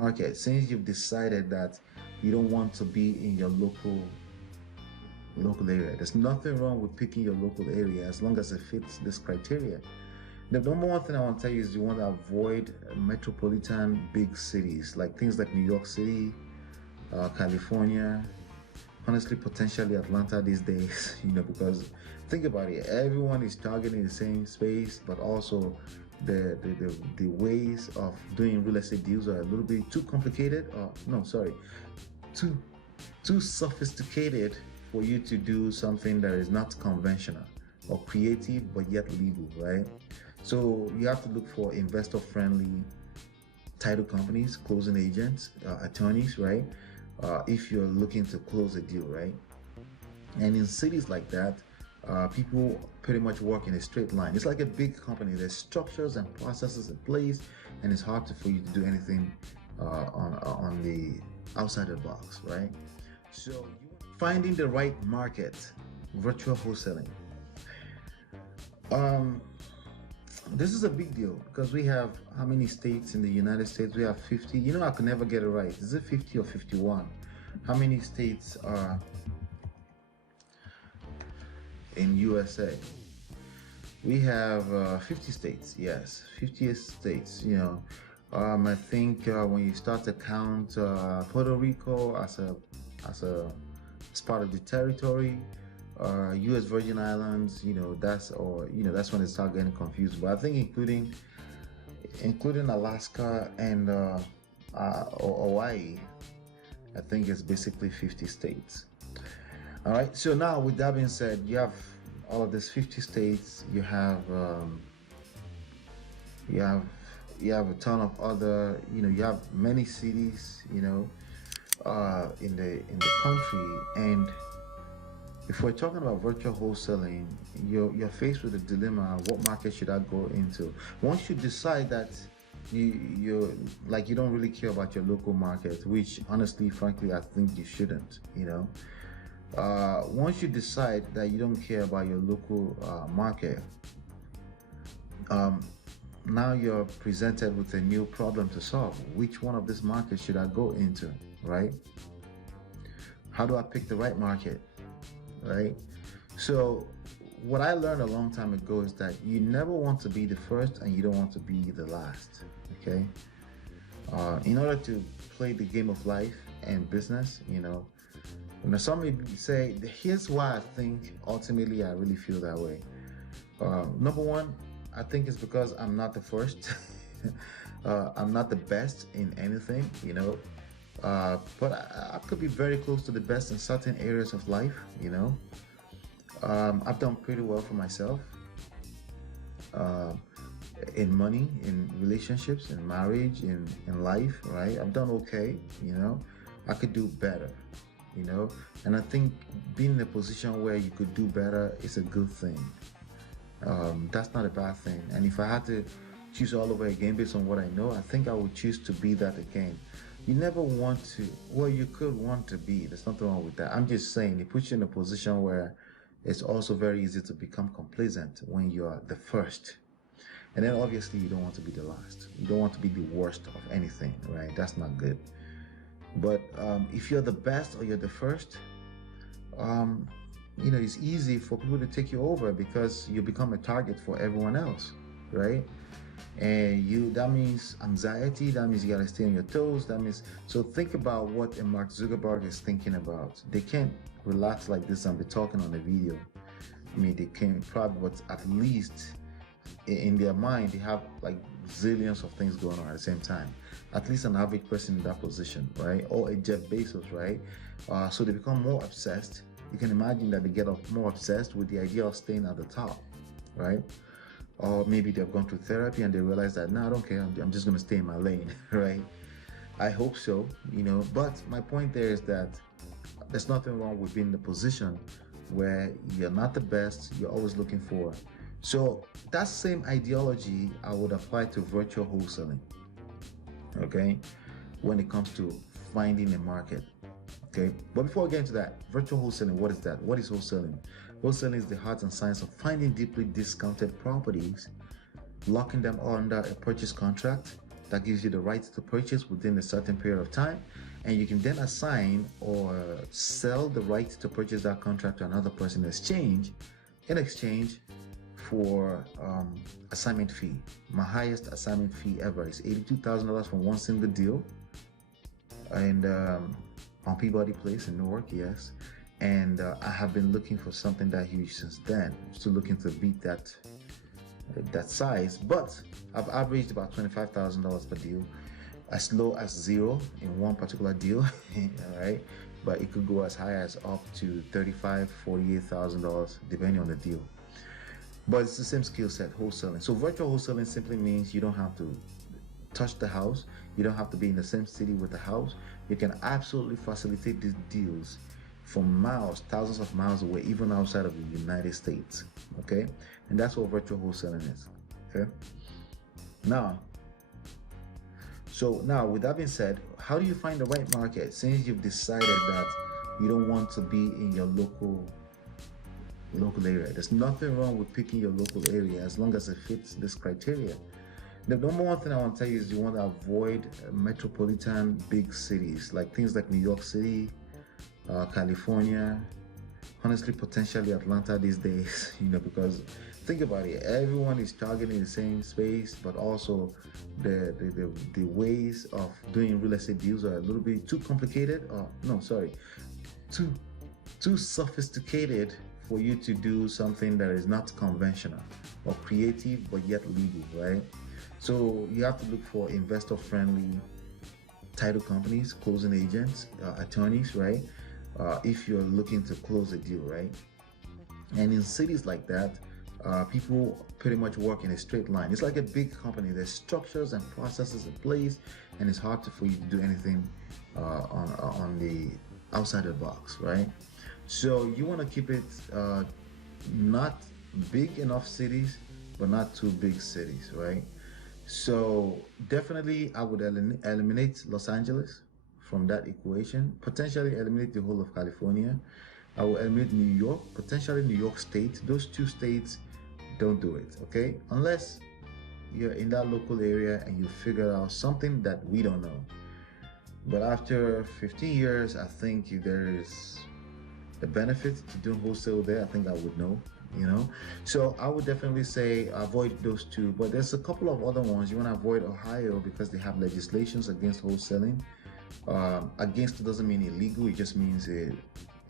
market, since you've decided that you don't want to be in your local area, there's nothing wrong with picking your local area as long as it fits this criteria. The number one thing I want to tell you is you want to avoid metropolitan big cities, like things like New York City, California, honestly, potentially Atlanta these days, because think about it, everyone is targeting the same space, but also the ways of doing real estate deals are a little bit too complicated, or no, sorry, too sophisticated for you to do something that is not conventional or creative but yet legal, right? So you have to look for investor-friendly title companies, closing agents, attorneys, right? If you're looking to close a deal, right? And in cities like that, people pretty much work in a straight line. It's like a big company. There's structures and processes in place, and it's hard for you to do anything on the outside of the box, right? So finding the right market, virtual wholesaling. This is a big deal because we have how many states in the United States? We have 50. I could never get it right. Is it 50 or 51? How many states are in USA? We have 50 states. Yes, 50 states. I think when you start to count Puerto Rico as part of the territory, U.S. Virgin Islands, that's when it starts getting confused. But I think including Alaska and Hawaii, I think it's basically 50 states. All right. So now, with that being said, you have all of these 50 states. You have a ton of other. You have many cities. In the country. And if we're talking about virtual wholesaling, you're faced with a dilemma. What market should I go into? Once you decide that you don't really care about your local market, which honestly, frankly, I think you shouldn't. Once you decide that you don't care about your local market, now you're presented with a new problem to solve. Which one of these markets should I go into, right? How do I pick the right market? Right? So what I learned a long time ago is that you never want to be the first and you don't want to be the last. Okay? In order to play the game of life and business, some may say, here's why I think ultimately I really feel that way. Number one, I think it's because I'm not the first. I'm not the best in anything, but I could be very close to the best in certain areas of life, I've done pretty well for myself in money, in relationships, in marriage, in life, right? I've done okay, I could do better, and I think being in a position where you could do better is a good thing. That's not a bad thing. And if I had to choose all over again based on what I know, I think I would choose to be that again. You never want to, well, you could want to be. There's nothing wrong with that. I'm just saying it puts you in a position where it's also very easy to become complacent when you are the first. And then obviously you don't want to be the last. You don't want to be the worst of anything, right? That's not good. But if you're the best or you're the first, it's easy for people to take you over because you become a target for everyone else, right? And that means anxiety, that means you gotta stay on your toes, so think about what a Mark Zuckerberg is thinking about. They can't relax like this and be talking on a video. They can probably, but at least in their mind, they have like zillions of things going on at the same time. At least an average person in that position, right? Or a Jeff Bezos, right? So they become more obsessed. You can imagine that they get more obsessed with the idea of staying at the top, right? Or maybe they've gone through therapy and they realize that, no, I don't care, I'm just going to stay in my lane, right? I hope so, But my point there is that there's nothing wrong with being in a position where you're not the best, you're always looking for. So that same ideology I would apply to virtual wholesaling, okay? When it comes to finding a market, okay? But before we get into that, virtual wholesaling, what is that? What is wholesaling? Wholesaling is the art and science of finding deeply discounted properties, locking them under a purchase contract, that gives you the right to purchase within a certain period of time, and you can then assign or sell the right to purchase that contract to another person in exchange for assignment fee. My highest assignment fee ever is $82,000 for one single deal, and on Peabody Place in Newark, yes. And I have been looking for something that huge since then. I'm still looking to beat that size, but I've averaged about $25,000 per deal, as low as zero in one particular deal. All right, but it could go as high as up to $35,000, $48,000 depending on the deal. But it's the same skill set, wholesaling. So virtual wholesaling simply means you don't have to touch the house, you don't have to be in the same city with the house. You can absolutely facilitate these deals from miles, thousands of miles away, even outside of the United States. Okay, and that's what virtual wholesaling is. Okay, now with that being said, how do you find the right market since you've decided that you don't want to be in your local area? There's nothing wrong with picking your local area as long as it fits this criteria. The number one thing I want to tell you is you want to avoid metropolitan big cities, like things like New York City, California, honestly potentially Atlanta these days, because think about it, everyone is targeting the same space, but also the ways of doing real estate deals are a little bit too complicated, too sophisticated for you to do something that is not conventional or creative but yet legal, right? So you have to look for investor friendly title companies, closing agents, attorneys, right? If you're looking to close a deal, right? And in cities like that, people pretty much work in a straight line. It's like a big company. There's structures and processes in place, and it's hard for you to do anything on the outside of the box, right? So you want to keep it not big enough cities, but not too big cities, right? So definitely I would eliminate Los Angeles from that equation, potentially eliminate the whole of California. I will eliminate New York, potentially New York State. Those two states, don't do it, okay? Unless you're in that local area and you figure out something that we don't know. But after 15 years, I think if there is a benefit to doing wholesale there, I think I would know. So I would definitely say avoid those two, but there's a couple of other ones. You want to avoid Ohio because they have legislations against wholesaling. Against doesn't mean illegal, it just means it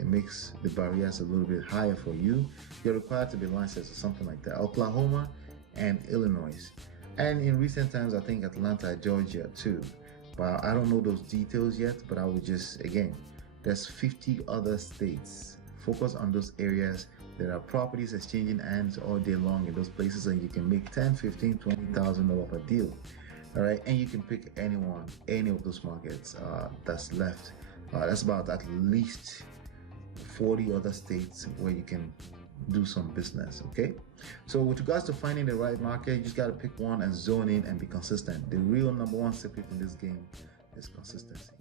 makes the barriers a little bit higher for you. You're required to be licensed or something like that. Oklahoma and Illinois, and in recent times I think Atlanta, Georgia too, but I don't know those details yet. But I would just, again, there's 50 other states. Focus on those areas. There are properties exchanging hands all day long in those places, and you can make $10,000, $15,000, $20,000 per deal. All right, and you can pick any of those markets that's left. That's about at least 40 other states where you can do some business. Okay, so with regards to finding the right market, you just got to pick one and zone in and be consistent. The real number one secret in this game is consistency.